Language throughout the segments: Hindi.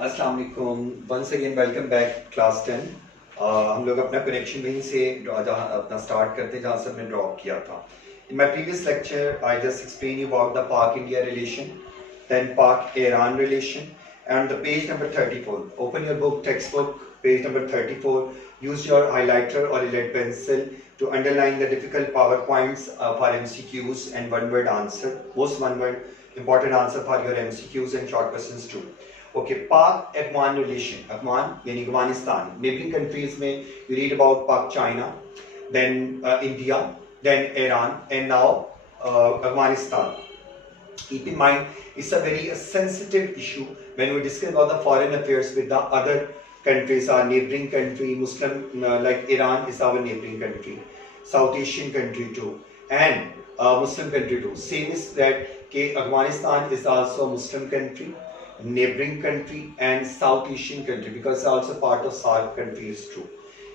अस्सलाम वालेकुम, once again welcome back class 10। हम लोग अपना कनेक्शन वहीं से जहाँ अपना स्टार्ट करते हैं जहाँ से हमने ड्रॉप किया था। In my previous lecture I just explain you about the पाक इंडिया रिलेशन, देन पाक Iran relation and the page number 34. Open your book textbook, page number 34. Use your highlighter or a lead pencil to underline the difficult PowerPoints for MCQs and one word answer. Most one word important answer for your MCQs and short questions too. Okay, Pak Afghan relation. Afghan yani Afghanistan. Neighboring countries में you read about Pak China, then India, then Iran, and now Afghanistan. Keep in mind, it's a very sensitive issue when we discuss about the foreign affairs with the other countries, our neighboring country, Muslim, like Iran is our neighboring country, South Asian country too, and Muslim country too. Same is that Afghanistan is also a Muslim country, neighboring country, and South Asian country because it's also part of SAARC countries too.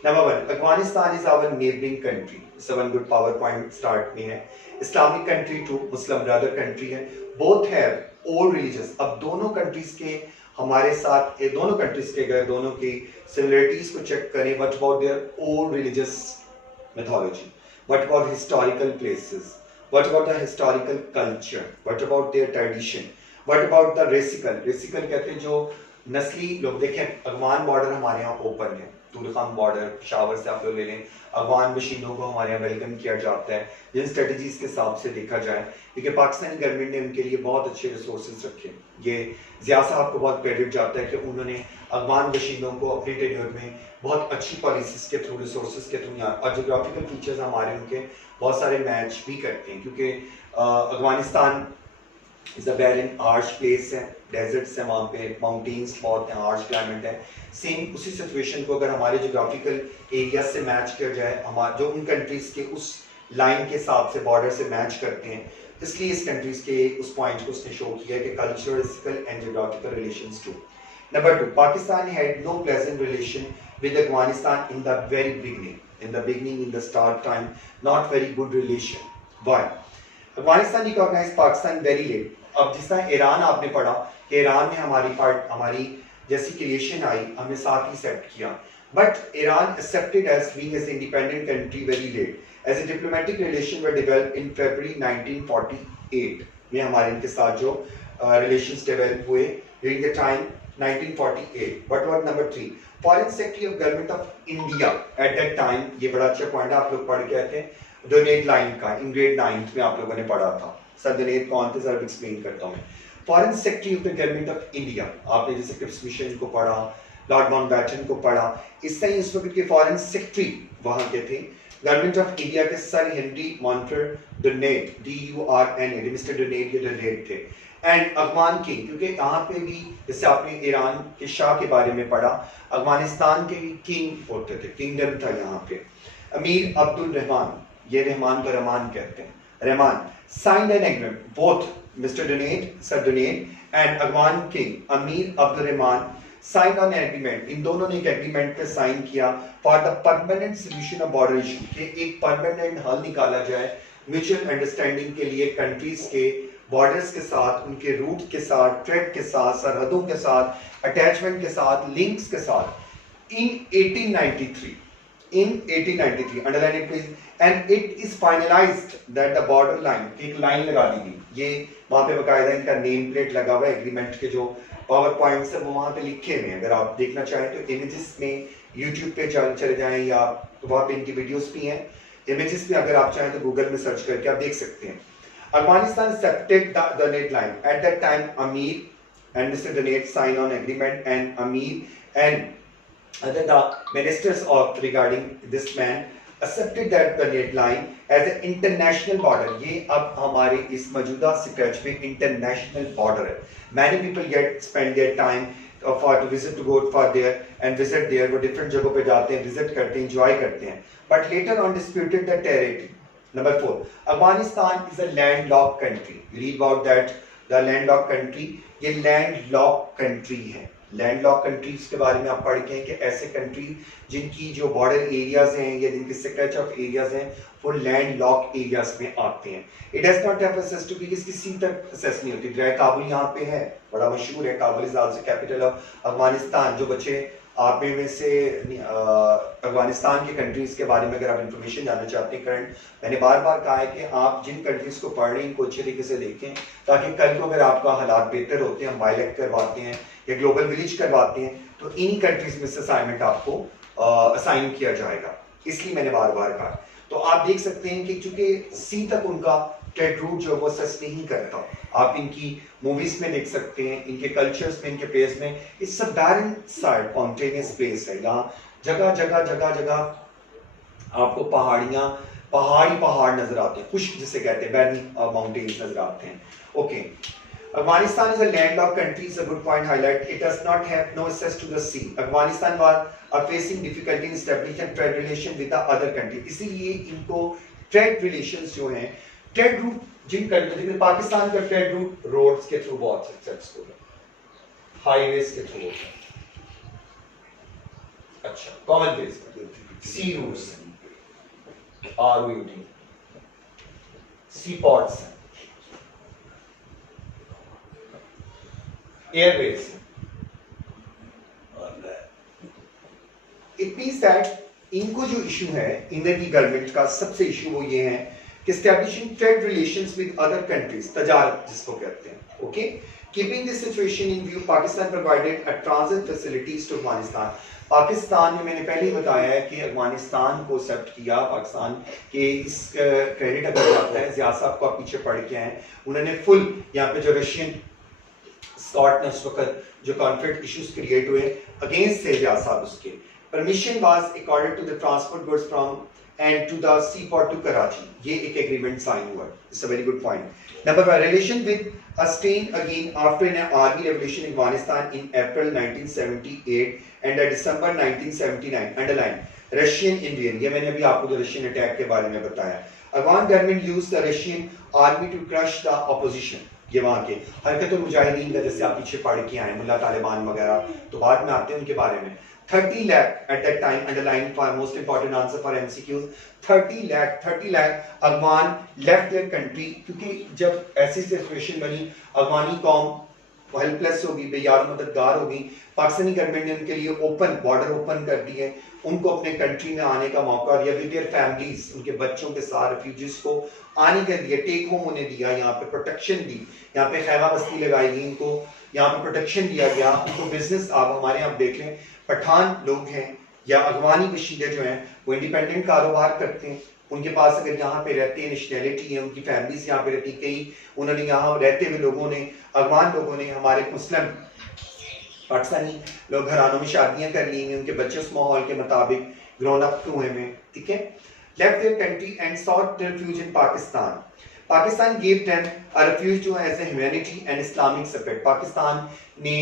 Number one, Afghanistan is our neighboring country. It's a one good PowerPoint start में है. Islamic country too, Muslim brother country है. Both have all religions. अब दोनों countries के हमारे साथ दोनों countries के अगर दोनों की similarities को check करें, what about their old religious mythology? What about historical places? What about the historical culture? What about their tradition? What about the racial? Racial कहते हैं जो नस्ली लोग. देखें, अफगान बॉर्डर हमारे यहाँ ओपन है, तुर्खान बॉर्डर शावर से आप लोग ले लें. अफगान मशीनों को हमारे यहाँ वेलकम किया जाता है जिन स्ट्रेटजीज के हिसाब से देखा जाए, क्योंकि पाकिस्तानी गवर्नमेंट ने उनके लिए बहुत अच्छे रिसोर्सेज रखे. ये ज़िया साहब को बहुत क्रेडिट जाता है कि उन्होंने अफगान मशीनों को अपने टेन्योर में बहुत अच्छी पॉलिसीज के थ्रू, रिसोर्सेज के थ्रू यहाँ और जोग्राफिकल फीचर्स हमारे उनके बहुत सारे मैच भी करते हैं, क्योंकि Afghanistan is a barren harsh place है, डेजर्ट्स हैं वहाँ पे, माउंटेन्स बहुत हैं, आर्श क्लाइमेट है. सेम उसी सिचुएशन को अगर हमारे जोग्राफिकल एरिया से मैच किया जाए, हमारे जो उन कंट्रीज के उस लाइन के हिसाब से बॉर्डर से मैच करते हैं, इसलिए इस कंट्रीज के उस पॉइंट को उसने शो किया कि cultural and geographical relations too. Number two, Pakistan had no pleasant relation with Afghanistan in the very beginning, in the start time, not very good relation. Why? Afghanistan recognise Pakistan very late. अब जिस तरह ईरान आपने पढ़ा कि ईरान में हमारी जैसी क्रिएशन आई हमने साथ ही एक्सेप्ट किया, but Iran accepted as being as independent country very late. As a diplomatic relation were develop in February 1948 में हमारे इनके साथ जो रिलेशंस डेवलप हुए during the time 1948. But what number 3, foreign secretary of government of India at that time, ये बड़ा अच्छा पॉइंट आप लोग पढ़ के आए थे डोनेट लाइन का, इन ग्रेड 9th में आप लोगों ने पढ़ा था. सर डोनेट कौन थे सर, एक्सप्लेन करता हूँ. Foreign secretary of the government of India, आपने जैसे क्रिप्स मिशन को पढ़ा, लॉर्ड माउंटबैटन को पढ़ा, इससे ही उस वक्त के फॉरेन सेक्रेटरी वहाँ के थे गवर्नमेंट ऑफ इंडिया के sir Henry Mortimer Durand, DURNA, mister Durand ये डोनेट थे. एंड अफगान किंग, क्योंकि यहाँ पे भी जैसे आपने ईरान के शाह के बारे में पढ़ा, अफगानिस्तान के भी किंग होते थे, किंगडम था यहाँ पे. अमीर अब्दुल रहमान, ये रहमान को रहमान कहते हैं, Rahman signed an agreement. Both Mr. Donate, Sir Donate and Afghan King Amir Abdul Rahman signed on an agreement. इन दोनों ने एक एग्रीमेंट पे साइन किया for the permanent solution of border issue, कि एक परमानेंट हल निकाला जाए म्यूचुअल अंडरस्टैंडिंग के लिए कंट्रीज के बॉर्डर्स के साथ, उनके रूट के साथ, ट्रेड के साथ, सरहदों के साथ, अटैचमेंट के साथ, लिंक्स के साथ. In 1893, underline it please, and it is finalized that the border line, एक लाइन लगा दी गई, ये वहाँ पे बकायदा इनका नेम प्लेट लगा हुआ है, एग्रीमेंट के जो पावर पॉइंट्स है वो वहाँ पे लिखे हुए हैं. अगर आप देखना चाहें तो इमेजेस में यूट्यूब पे चले जाएं या वहाँ पे इनकी वीडियोस भी हैं. इमेजेस में अगर आप चाहें तो गूगल में सर्च करके आप देख सकते हैं. Afghanistan accepted the Durand line. At that time अमीर and mister Durand sign on agreement, and अमीर and the ministers of regarding this man accepted that the red line as an international border. ये अब हमारे इस मौजूदा स्ट्रेच में इंटरनेशनल बॉर्डर है. Many people spend their time to visit, to go for there and visit there. वो different जगहों पे जाते हैं, visit करते हैं, enjoy करते हैं. But later on disputed the territory. Number 4, Afghanistan is a landlocked country. You read about that, the landlocked country. ये landlocked country है. लैंडलॉक कंट्रीज के बारे में आप पढ़ के हैं कि ऐसे कंट्री जिनकी जो बॉर्डर एरियाज हैं या जिनके स्ट्रेच ऑफ एरियाज हैं वो लैंड लॉक एरियाज में आते हैं। It does not have access to beach, किसी तक एक्सेस नहीं होती। जो काबुल यहाँ पे है, बड़ा मशहूर है, Kabul is also capital of Afghanistan. जो बच्चे आप में से अफगानिस्तान के कंट्रीज के बारे में अगर आप इंफॉर्मेशन जानना चाहते हैं करंट, मैंने बार बार कहा है कि आप जिन कंट्रीज को पढ़ रहे हैं इनको अच्छे तरीके से देखें, ताकि कल को अगर आपका हालात बेहतर होते हैं, हम बाइलेक्ट करवाते हैं या ग्लोबल विलेज करवाते हैं, तो इन्हीं कंट्रीज में से असाइनमेंट आपको असाइन किया जाएगा। इसलिए मैंने बार बार कहा। तो आप देख सकते हैं कि चूंकि सी तक उनका ट्रेड रूट जो वो सच नहीं करता, आप इनकी मूवीज में देख सकते हैं, इनके कल्चर्स में, इनके प्लेस में, it's a barren side spontaneous place है। यहाँ जगह जगह जगह जगह आपको पहाड़ियाँ, पहाड़ नजर आते हैं, खुश्क जिसे कहते हैं, बैरन माउंटेन्स नजर आते हैं। Okay, Afghanistan is a landlocked country. Is a good point highlight. It does not have no access to the sea. Afghanistan are facing difficulty in establishing trade relation with the other country. इसीलिए इनको trade relations जो हैं, trade route जिन कंट्री में, पाकिस्तान का ट्रेड रूट रोड्स के थ्रू बहुत सक्सेसफुल है, हाईवेज के थ्रू होता है। अच्छा, common base sea routes, ROUT, sea ports, airways. It means that इनको जो इशू है इंडिया की गवर्नमेंट का, सबसे इशू वो ये है कि establishing trade relations with other countries, तजारत जिसको कहते हैं। Okay, keeping this situation in view, Pakistan provided a transit facilities to Afghanistan. Pakistan ने, मैंने पहले ही बताया है कि अफगानिस्तान को एक्सेप्ट किया। पाकिस्तान के इस क्रेडिट अगर जाता है, ज़िया साहब को आप पीछे पढ़ के आए, उन्होंने फुल यहाँ पे जो रशियन स्कॉट ने उस वक्त जो कॉन्फ्लिक्ट इश्यूज क्रिएट हुए अगेंस्ट से ज़िया साहब, उसके permission was according to the transport goods from and to the seaport to Karachi. ये एक agreement sign हुआ. It's a very good point. Number 5, relation with a strain again after an army revolution in Afghanistan in April 1978 and December 1979. Underline Russian Indian. ये मैंने अभी आपको जो Russian attack के बारे में बताया. Afghan government used the Russian army to crush the opposition. ये वहाँ के हरकतुल मुजाहिदीन का, जैसे आप पीछे पढ़ के आए, मुल्ला तालिबान वगैरह, तो बाद में आते हैं उनके बारे में। 30 lakh at that time, underline for most important answer for MCQs, 30 lakh Afghan left their country, क्योंकि जब ऐसी सिचुएशन बनी, अफगानी कौम हेल्पलेस होगी, बेयार मददगार होगी, पाकिस्तानी गवर्नमेंट ने उनके लिए ओपन बॉर्डर ओपन कर दिए, उनको अपने कंट्री में आने का मौका दिया, विद देयर फैमिलीज, उनके बच्चों के साथ रेफ्यूजीज को आने के दिए, टेक होम उन्हें दिया, यहाँ पे प्रोटेक्शन दी, यहाँ पे खैमा बस्ती लगाई गई, इनको यहाँ पे प्रोटेक्शन दिया गया, उनको बिजनेस, आप हमारे यहाँ देख लें, पठान लोग हैं या अफगानी बशीरे जो हैं वो इंडिपेंडेंट कारोबार करते हैं, उनके पास अगर यहाँ पे रहते हैं, नेशनैलिटी है, उनकी फैमिलीज यहाँ पे रहती, कई उन्होंने यहाँ रहते हुए लोगों ने, अफगान लोगों ने, हमारे मुस्लिम पाकिस्तानी लोग घरानों में शादियां कर ली हैं, उनके बच्चे उस माहौल के मुताबिक ग्रोन अप हुए हैं, ठीक है। Left their country and sought refuge in Pakistan. Pakistan give them a refuge to as a humanity and Islamic support. Pakistan ने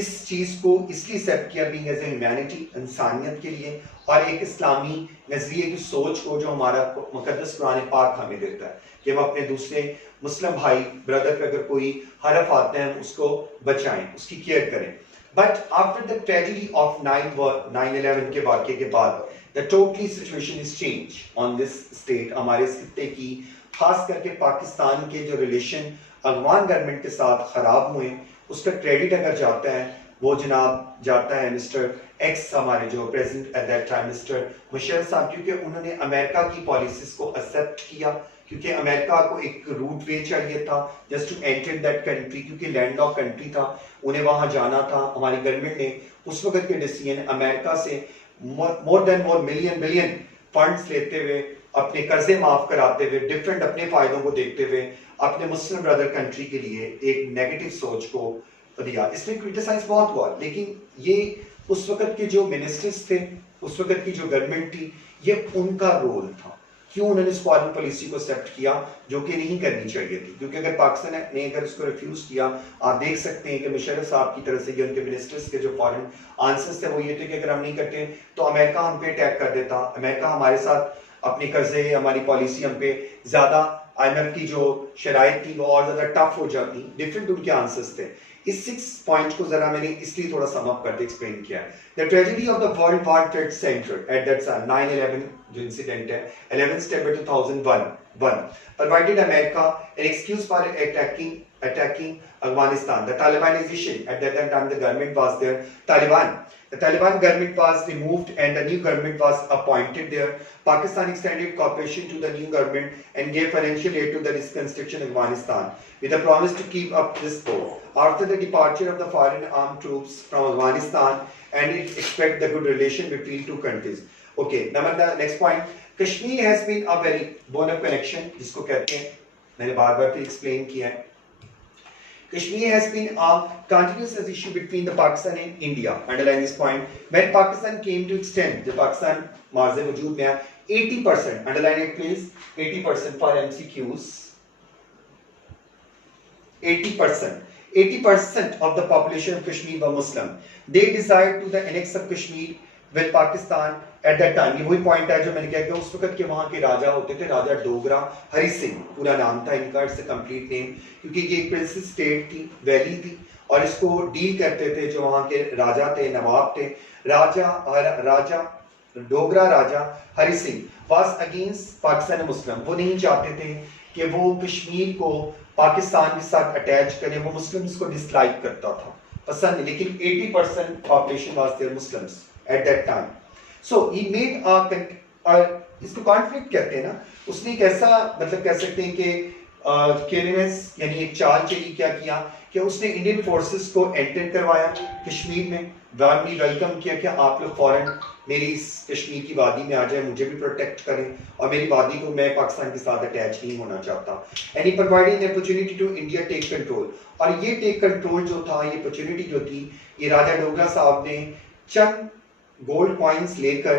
इस चीज को इसलिए एक्सेप्ट किया बीइंग एज ए ह्यूमैनिटी, इंसानियत के लिए, और एक इस्लामी नजरिए की सोच को जो हमारा मुकद्दस कुरान पाक हमें देता है कि हम अपने दूसरे मुस्लिम भाई ब्रदर पे अगर कोई हरफ आता है उसको बचाएं, उसकी केयर करें। But after the tragedy of 9/11 के वाक़े के बाद the totally situation is change on this state. हमारे खित्ते की, खास करके पाकिस्तान के जो रिलेशन अफगान गवर्नमेंट के साथ खराब हुए, उसका क्रेडिट अगर जाता है वो जनाब जाता है मिस्टर एक्स, हमारे जो president at that time mister Musharraf साहब, क्योंकि उन्होंने अमेरिका की पॉलिसीज को एक्सेप्ट किया, क्योंकि अमेरिका को एक रूट वे चाहिए था just to enter that country, क्योंकि लैंडलॉक कंट्री था, उन्हें वहां जाना था। हमारी गवर्नमेंट ने उस वक्त के डिसीजन अमेरिका से मोर बिलियन फंड्स लेते हुए, अपने कर्जे माफ कराते हुए, डिफरेंट अपने फायदों को देखते हुए अपने मुस्लिम ब्रदर कंट्री के लिए एक नेगेटिव सोच को दिया। इसमें क्रिटिसाइज बहुत हुआ, लेकिन ये उस वक्त के जो मिनिस्टर्स थे, उस वक्त की जो गवर्नमेंट थी, ये उनका रोल था। क्यों उन्होंने इस फॉरेन पॉलिसी को एक्सेप्ट किया जो कि नहीं करनी चाहिए थी, क्योंकि अगर पाकिस्तान ने अगर उसको रिफ्यूज किया, आप देख सकते हैं कि मुशर्रफ साहब की तरफ से ये उनके मिनिस्टर्स के जो फॉरेन आंसर्स थे वो ये थे कि अगर हम नहीं करते तो अमेरिका हम पे अटैक कर देता, अमेरिका हमारे साथ अपने कर्जे, हमारी पॉलिसी हम पे ज्यादा, IMF की जो शराइत थी वो और ज़्यादा टफ हो जाती, डिफरेंट उनके आंसर्स थे। इस 6 पॉइंट को जरा मैंने इसलिए थोड़ा सम अप करके एक्सप्लेन किया है। The tragedy of the world war trade centre at that time 9/11 जो इंसिडेंट है 11 September 2001 provided America an excuse for attacking Afghanistan. The Talibanization at that time the government was there. The Taliban government was removed and the new government was appointed there. Pakistan extended cooperation to the new government and gave financial aid to the reconstruction of Afghanistan with a promise to keep up this war. After the departure of the foreign armed troops from Afghanistan and it expect the good relation between two countries. Okay, number the next point. Kashmir has been a very bone of connection जिसको कहते हैं, मैंने बार-बार फिर एक्सप्लेन किया है। Kashmir has been a continuous issue between the Pakistan and India. Underline this point. When Pakistan came to extend, जब पाकिस्तान मार्ज़े वजूद में आया, 80%, underline it please, 80% for MCQs. 80% of the population of Kashmir were Muslim. They desired to the annex of Kashmir with Pakistan at that time. ये वही पॉइंट है जो मैंने कहा कि उस वक्त के वहाँ के राजा होते थे, राजा डोगरा हरि सिंह पूरा नाम था इनका, इट्स कंप्लीट नेम, क्योंकि ये एक प्रिंसेस स्टेट थी, वैली थी, और इसको डील करते थे जो वहाँ के राजा थे, नवाब थे। राजा डोगरा राजा हरि सिंह वाज अगेंस्ट पाकिस्तान मुस्लिम, वो नहीं चाहते थे कि वो कश्मीर को पाकिस्तान के साथ अटैच करें, वो मुस्लिम्स को डिसलाइक करता था, पसंद, लेकिन 80% population was there Muslims at that time. So he made इसको कॉन्फ्लिक्ट कहते हैं ना, उसने एक ऐसा मतलब कह सकते हैं कि केयरनेस यानी एक चाल चली, क्या किया कि उसने इंडियन फोर्सेस को एंटर करवाया कश्मीर में, वार्मली वेलकम किया कि आप लोग फौरन मेरी इस कश्मीर की वादी में आ जाए, मुझे भी प्रोटेक्ट करें और मेरी वादी को, मैं पाकिस्तान के साथ अटैच नहीं होना चाहता। And he providing the opportunity to India take control, और ये टेक कंट्रोल जो था, ये अपॉर्चुनिटी जो थी, ये राजा डोगरा साहब ने चंद गोल्ड कॉइन्स लेकर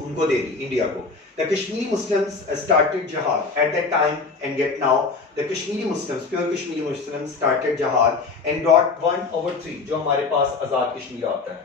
उनको दे दी इंडिया को। The Kashmiri Muslims started jihad at that time and yet now the Kashmiri Muslims, pure Kashmiri Muslims started jihad and brought 1/3 जो हमारे पास आजाद कश्मीर आता है,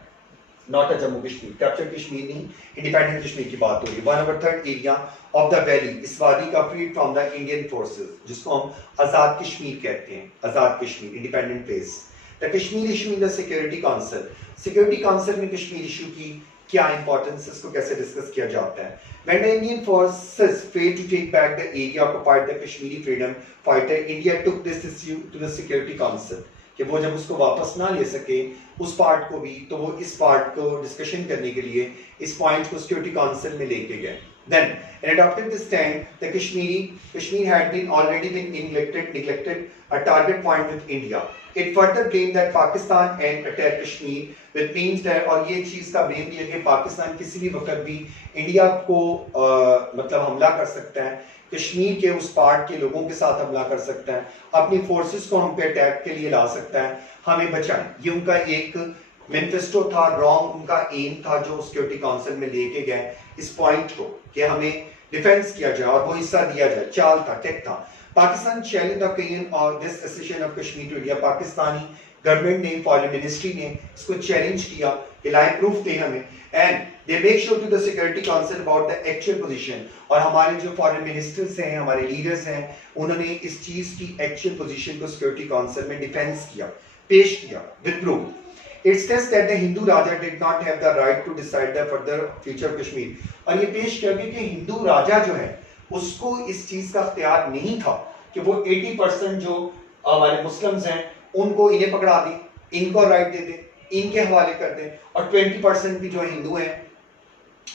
not a Jammu Kashmir, captured Kashmir नहीं, independent Kashmir की बात हो रही है। 1/3 area of the valley, इस वादी का freed from the Indian forces, जिसको हम आजाद कश्मीर कहते हैं, आजाद Kashmir, independent place। The Kashmir issue in the Security Council, Security Council में कश्मीर इशू की क्या इंपॉर्टेंस, इसको कैसे डिस्कस किया जाता है। When the Indian forces failed to take back the area occupied by the Kashmiri freedom fighter, India took this issue to the Security Council कि वो जब उसको वापस ना ले सके उस पार्ट को भी, तो वो इस पार्ट को डिस्कशन करने के लिए इस पॉइंट को सिक्योरिटी काउंसिल में लेके गए। Then, in adopting this stand, the Kashmir had been already been neglected, a target point with India. It further blamed that Pakistan and attacked Kashmir, which means that, और ये चीज का ब्लेम दिया कि पाकिस्तान किसी भी वक्त भी इंडिया को मतलब हमला कर सकता है, कश्मीर के उस पार्ट के लोगों के साथ हमला कर सकता है, अपनी फोर्सेस को हम पे अटैक के लिए ला सकता है, हमें बचाएं। ये उनका एक मैनिफेस्टो था, रॉन्ग उनका एम था जो सिक्योरिटी काउंसिल में लेके गए इस पॉइंट को कि हमें डिफेंस किया जाए और वो हिस्सा दिया जाए, चाल था, टेक था। पाकिस्तान चैलेंज द ओपिनियन और this accession of Kashmir to India, Pakistani government ने, फॉरेन मिनिस्ट्री ने इसको चैलेंज किया कि लाइव प्रूफ दे हमें, and they make sure to the security council about the actual position, और हमारे जो फॉरेन मिनिस्टर्स हैं, हमारे लीडर्स हैं, उन्होंने इस चीज की एक्चुअल पोजीशन को सिक्योरिटी काउंसिल में डिफेंस किया, पेश किया with proof. It states that the Hindu Raja did not have the right to decide the further future of Kashmir, और ये पेश किया गया कि हिंदू राजा जो है उसको इस चीज का इख्तियार नहीं था कि वो 80% जो हमारे मुस्लिम्स हैं उनको इन्हें पकड़ा दें, इनको राइट दे दें, इनके हवाले कर दें, और 20% भी जो हिंदू हैं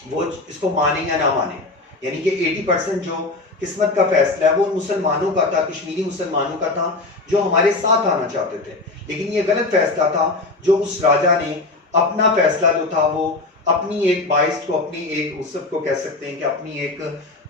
वो इसको माने या ना माने, यानी कि 80% जो किस्मत का फैसला है वो मुसलमानों का था, कश्मीरी मुसलमानों का था जो हमारे साथ आना चाहते थे। लेकिन ये गलत फैसला था जो उस राजा ने अपना फैसला जो था वो अपनी एक बाइस को, अपनी एक उस सबको कह सकते हैं कि अपनी एक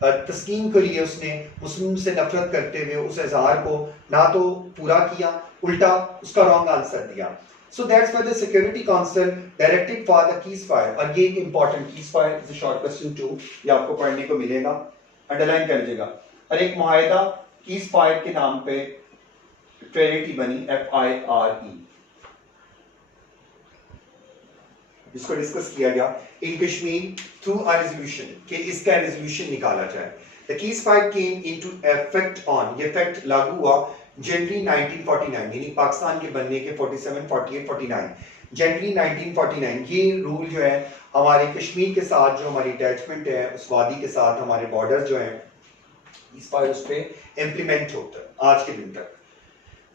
तस्कीन के लिए उसने मुस्लिम से नफरत करते हुए उस इजहार को ना तो पूरा किया, उल्टा उसका रॉन्ग आंसर दिया। So that's why the Security Council directed for the ceasefire, और ये एक important ceasefire is a short question too, ये आपको पढ़ने को मिलेगा, अंडरलाइन कर लीजिएगा। और एक मुआहिदा ceasefire के नाम पे ट्रिनिटी बनी, FIRE, जिसको डिस्कस किया गया इन कश्मीर थ्रू अ रेजोल्यूशन कि इसका रेजोल्यूशन निकाला जाए। The keys fire came into effect on, ये इफेक्ट लागू हुआ जनवरी 1949, यानी पाकिस्तान के बनने के 47, 48, 49, जनवरी 1949। ये रूल जो है हमारे कश्मीर के साथ जो हमारी अटैचमेंट है उस वादी के साथ, हमारे बॉर्डर जो है इस पर उस पर इम्प्लीमेंट होता है आज के दिन तक,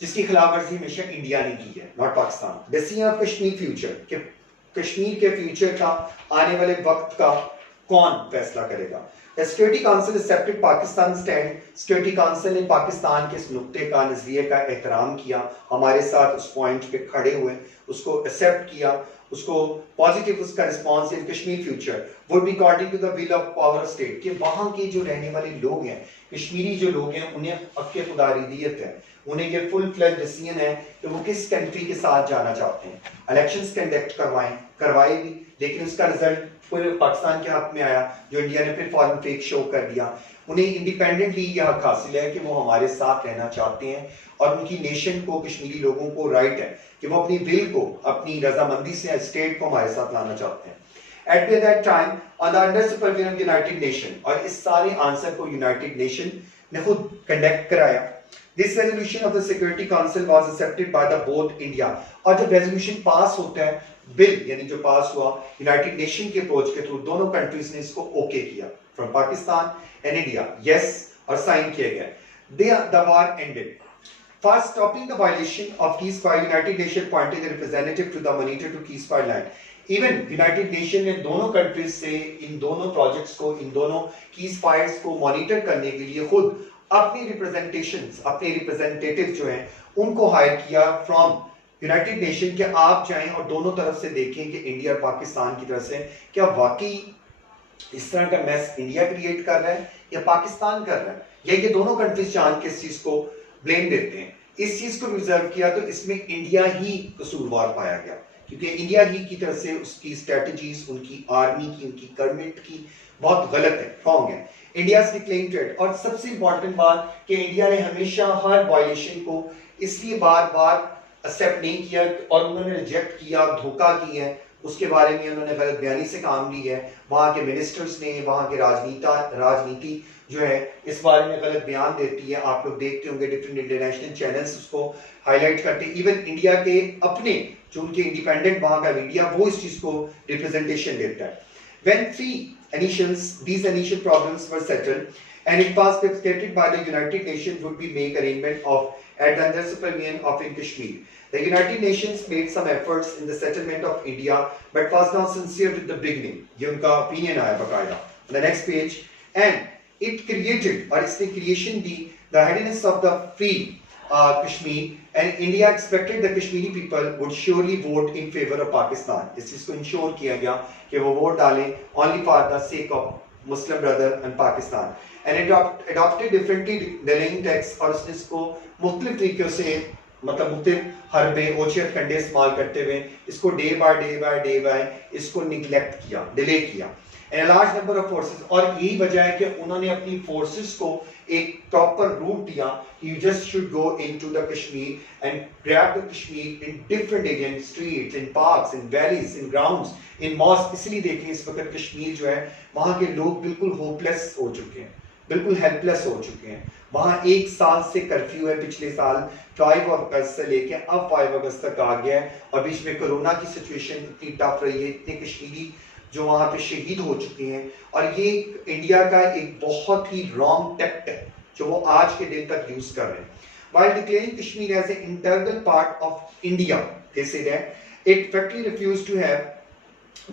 जिसकी खिलाफ वर्जी हमेशा इंडिया ने की है, not Pakistan. Decision of Kashmir future, कि कश्मीर के फ्यूचर का, आने वाले वक्त का कौन फैसला करेगा। Security council accepted Pakistan stand, security council ने पाकिस्तान के इस नुक्ते का, नजरिए का एहतराम किया, हमारे साथ उस पॉइंट पे खड़े हुए, उसको एक्सेप्ट किया, उसको पॉजिटिव उसका response in Kashmir future would be according to the will of power state, कि वहां के जो रहने वाले लोग हैं, कश्मीरी जो लोग हैं, उन्हें हक खुदारियत है, उन्हें ये फुल फ्लेज डिसीजन है कि वो किस कंट्री के साथ जाना चाहते हैं। इलेक्शंस कंडक्ट करवाए भी, लेकिन उसका रिजल्ट पूरे पाकिस्तान के हक में आया, जो इंडिया ने फिर फॉरन फेक शो कर दिया। उन्हें इंडिपेंडेंटली यह हक हासिल है कि वो हमारे साथ रहना चाहते हैं, और उनकी नेशन को, कश्मीरी लोगों को राइट है कि वो अपनी विल को, अपनी रजामंदी से स्टेट को हमारे साथ लाना चाहते हैं। At that time, on the under supervision of United Nation, और इस सारे आंसर को यूनाइटेड नेशन ने खुद कंडक्ट कराया। This resolution of the Security Council was accepted by the both India, और जब रेजोल्यूशन पास होता है, बिल यानी जो पास हुआ यूनाइटेड नेशन के अप्रोच के थ्रू, दोनों कंट्रीज ने इसको ओके किया, from Pakistan and India, yes, और साइन किया गया। The war ended. For stopping the violation of ceasefire, United Nations appointed a representative to the monitor to ceasefire land. Even United nation ने दोनों कंट्रीज से इन दोनों प्रोजेक्ट्स को, इन दोनों कीज फायर्स को मॉनिटर करने के लिए खुद अपनी रिप्रेजेंटेशंस, अपने रिप्रेजेंटेटिव जो हैं उनको हायर किया फ्रॉम यूनाइटेड नेशन, कि आप जाएं और दोनों तरफ से देखें कि इंडिया और पाकिस्तान की तरफ से क्या वाकई इस तरह का मैस इंडिया क्रिएट कर रहा है या पाकिस्तान कर रहा है, या ये दोनों कंट्रीज जान के इस चीज को ब्लेम देते हैं। इस चीज को रिजर्व किया तो इसमें इंडिया ही कसूरवार पाया गया, क्योंकि इंडिया ही की तरफ से उसकी स्ट्रेटजीज, उनकी आर्मी की, उनकी गवर्नमेंट की बहुत गलत है, रॉन्ग है। इंडिया से क्लेम ट्रेड, और सबसे इंपॉर्टेंट बात कि इंडिया ने हमेशा हर वायलेशन को इसलिए बार बार एक्सेप्ट नहीं किया और उन्होंने रिजेक्ट किया, धोखा किया है, उसके बारे में उन्होंने गलत बयानी से काम ली है। वहाँ के मिनिस्टर्स ने, वहाँ के राजनीति जो है इस बारे में गलत बयान देती है। आप लोग देखते होंगे डिफरेंट इंटरनेशनल चैनल्स उसको हाईलाइट करते हैं। इवन इंडिया के अपने जो उनके इंडिपेंडेंट वहाँ का मीडिया, वो इस चीज को रिप्रेजेंटेशन देता है। When these initial problems were settled, and it was stated by the United Nations would be make arrangement of at the under supervision of in Kashmir. The United Nations made some efforts in the settlement of India, but was not sincere with the beginning. ये उनका opinion आया बकायदा। The next page, and it created, और इसने creation the, the readiness of the free Kashmir, and India expected the Kashmiri people would surely vote in favor of Pakistan. इस चीज को इंश्योर किया गया कि वो वोट डालें only for the sake of Muslim brother and Pakistan. And adopted differently delaying text, और उसने इसको मुख्तलिफ तरीकों से, मतलब मुख्तलिफ हरबे, ओचियत कंडे इस्तेमाल करते हुए इसको डे बाय इसको निगलेक्ट किया, डिले किया। And a large number of forces, और यही वजह है कि उन्होंने अपनी फोर्सेस को एक प्रॉपर रूट दिया, you just should go into the Kashmir and grab the Kashmir in different areas, in streets, in parks, in valleys, in grounds, in mosques। इसलिए देखें इस वक्त कश्मीर जो है वहाँ के लोग बिल्कुल होपलेस हो चुके हैं, बिल्कुल हेल्पलेस हो चुके हैं। वहाँ 1 साल से कर्फ्यू है, पिछले साल 5 अगस्त से लेके अब 5 अगस्त तक आ गया है, और बीच में कोरोना की सिचुएशन इतनी टफ रही है, इतने कश्मीरी जो वहाँ पे शहीद हो चुके हैं, और ये इंडिया का एक बहुत ही रॉन्ग टैक्ट है जो वो आज के दिन तक यूज कर रहे हैं। While declaring Kashmir as an integral part of India, they say that it factly refused to have,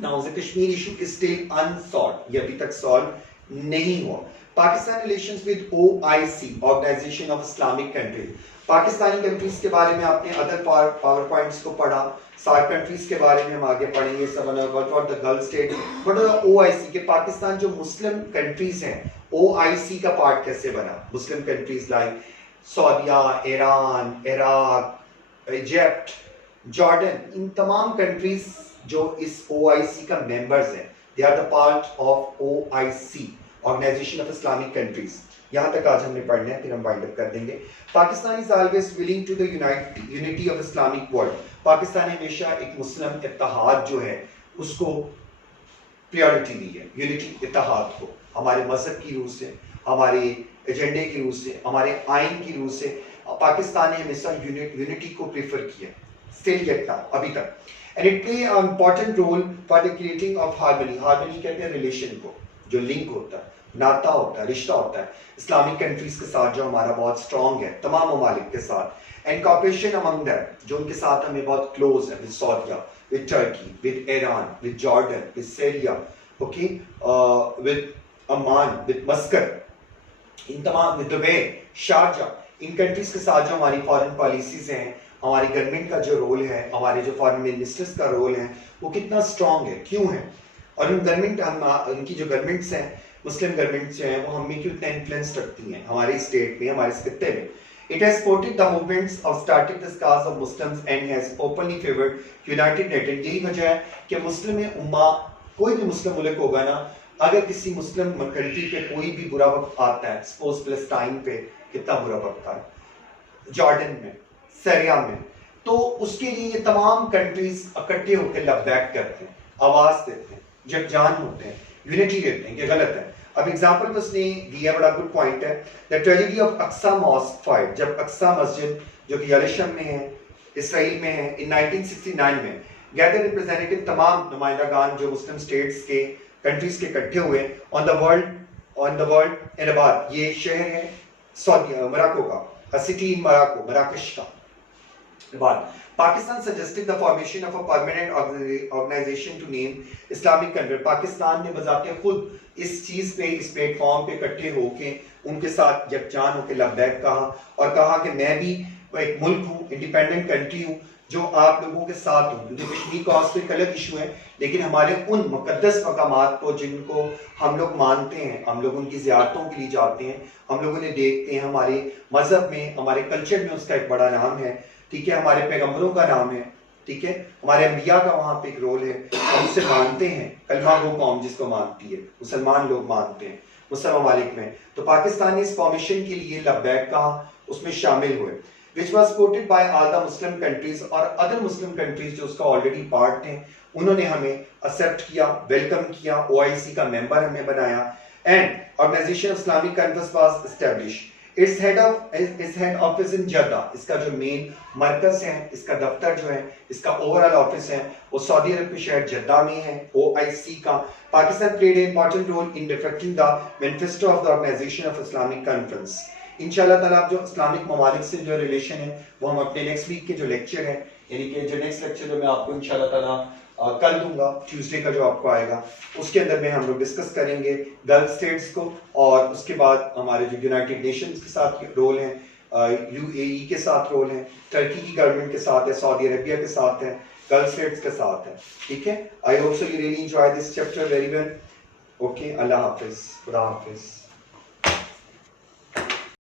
now the Kashmir issue is still unsolved, ये अभी तक सॉल्व नहीं हुआ। Pakistan relations with OIC, organisation of Islamic countries, Pakistani countries के बारे में आपने अदर पावर पॉइंट्स को पढ़ा, सार्क कंट्रीज के बारे में हम आगे पढ़ेंगे, the gulf state, but OIC के पाकिस्तान जो मुस्लिम कंट्रीज हैं, OIC का पार्ट कैसे बना। मुस्लिम कंट्रीज लाइक सऊदिया, ईरान, इराक, इजिप्ट, जॉर्डन, इन तमाम कंट्रीज जो इस OIC का मेंबर्स हैं, they are the part of OIC, organisation of Islamic countries. यहाँ तक आज हमने पढ़ना है, फिर हम वाइंड अप कर देंगे। Pakistan is always willing to the unity of Islamic world, Pakistan ने हमेशा एक मुस्लिम इत्तेहाद जो है उसको प्रायोरिटी दी है, यूनिटी इत्तेहाद को, हमारे मजहब की रूह से, हमारे एजेंडे की रूह से, हमारे आइन की रूह से पाकिस्तान ने हमेशा यूनिटी को प्रेफर किया, स्टिल येट नाउ, अभी तक। And it play a important role for the creating of harmony. Harmony कहते हैं रिलेशन को, जो लिंक होता है, नाता होता है, रिश्ता होता है इस्लामिक कंट्रीज के साथ जो हमारा बहुत स्ट्रॉन्ग है, तमाम ममालिक के साथ, एंड कॉपरेशन अमंग दैट जो उनके साथ हमें बहुत क्लोज है, विद सऊदिया, with Turkey, with Iran, with Jordan, with Syria, okay, with Oman, with Muscat, इन तमाम, विद दुबई, शारजाह, इन कंट्रीज के साथ जो हमारी फॉरेन पॉलिसीज हैं, हमारी गवर्नमेंट का जो रोल है, हमारे जो फॉरेन मिनिस्टर्स का रोल है, वो कितना स्ट्रॉन्ग है, क्यों है, और उन गवर्नमेंट, उनकी जो गवर्नमेंट्स हैं, मुस्लिम गवर्नमेंट्स जो हैं, वो हम में क्यों इतना इन्फ्लुएंस रखती हैं हमारे स्टेट में, हमारे खत्ते में। It has supported the movements of starting the cause of Muslims and has openly favored United Nations। यही वजह है कि मुस्लिम उम्मा, कोई भी मुस्लिम मुल्क होगा ना, अगर किसी मुस्लिम कंट्री पे कोई भी बुरा वक्त आता है, सपोज फिलिस्तीन पे कितना बुरा वक्त आता है, जॉर्डन में, सीरिया में, तो उसके लिए ये तमाम कंट्रीज इकट्ठे होकर लबैक करते हैं, आवाज देते हैं, जगजान होते हैं, यूनिटी देते हैं कि गलत है। अब एग्जांपल में उसने दिया, बड़ा गुड पॉइंट है, the tragedy of Aqsa mosque fire, जब अक्सा मस्जिद जो कि यरूशलेम में है, इसराइल में है, इन 1969 में गैदर रिप्रेजेंटेटिव, तमाम नुमाइंदागान जो मुस्लिम स्टेट्स के, कंट्रीज के इकट्ठे हुए ऑन द वर्ल्ड इनबाद, ये शहर है सऊदी मोरक्को का, अ सिटी इन मोरक्को, मराकश का बाद। Pakistan suggested the formation of a permanent organisation to name Islamic country. Pakistan ने बजाते खुद इस चीज पे, इस प्लेटफॉर्म पे इकट्ठे होके उनके साथ यकजान होकर लबैक कहा और कहा कि मैं भी एक मुल्क हूँ, इंडिपेंडेंट कंट्री हूँ, जो आप लोगों के साथ हूँ। क्योंकि कश्मीर कॉज तो एक अलग इशू है, लेकिन हमारे उन मुकद्दस मकामात को जिनको हम लोग मानते हैं, हम लोग उनकी ज़ियारतों के लिए जाते हैं, हम लोग उन्हें देखते हैं, हमारे मजहब में, हमारे कल्चर में उसका एक बड़ा नाम है, ठीक है, हमारे पैगम्बरों का नाम है, ठीक है, हमारे अंबिया का वहाँ पे एक रोल है, हम उसे मानते हैं। कलमा वो कौम जिसको मानती है, मुसलमान लोग मानते हैं मुस्लिम ममालिक में। तो पाकिस्तान ने इस फॉर्मेशन के लिए लबैक कहा, उसमें शामिल हुए, which was supported by all the Muslim countries, और अदर मुस्लिम कंट्रीज जो उसका ऑलरेडी पार्ट थे, उन्होंने हमें एक्सेप्ट किया, वेलकम किया, OIC का मेंबर हमें बनाया, and organisation of Islamic conference was established. Its head office in Jeddah, इसका जो मेन मरकज है, इसका दफ्तर जो है, इसका ओवरऑल ऑफिस है, वो सऊदी अरब के शहर जद्दा में है। OIC का Pakistan played an important role in defecting the manifesto of the organisation of Islamic conference. इंशाल्लाह ताला आप जो इस्लामिक ममालिक से जो रिलेशन है, वो हम अपने नेक्स्ट वीक के जो लेक्चर है, यानी कि जो नेक्स्ट लेक्चर जो मैं आपको इंशाल्लाह ताला कल दूंगा, ट्यूसडे का जो आपको आएगा, उसके अंदर में हम लोग डिस्कस करेंगे गल्फ स्टेट्स को, और उसके बाद हमारे जो यूनाइटेड नेशंस के साथ रोल है, UAE के साथ रोल है, टर्की की गवर्नमेंट के साथ है, सऊदी अरेबिया के साथ है, गल्फ स्टेट्स के साथ है, ठीक है। I hope so you really enjoy this chapter very well. Okay, अल्लाह हाफिज, खुदा हाफिज।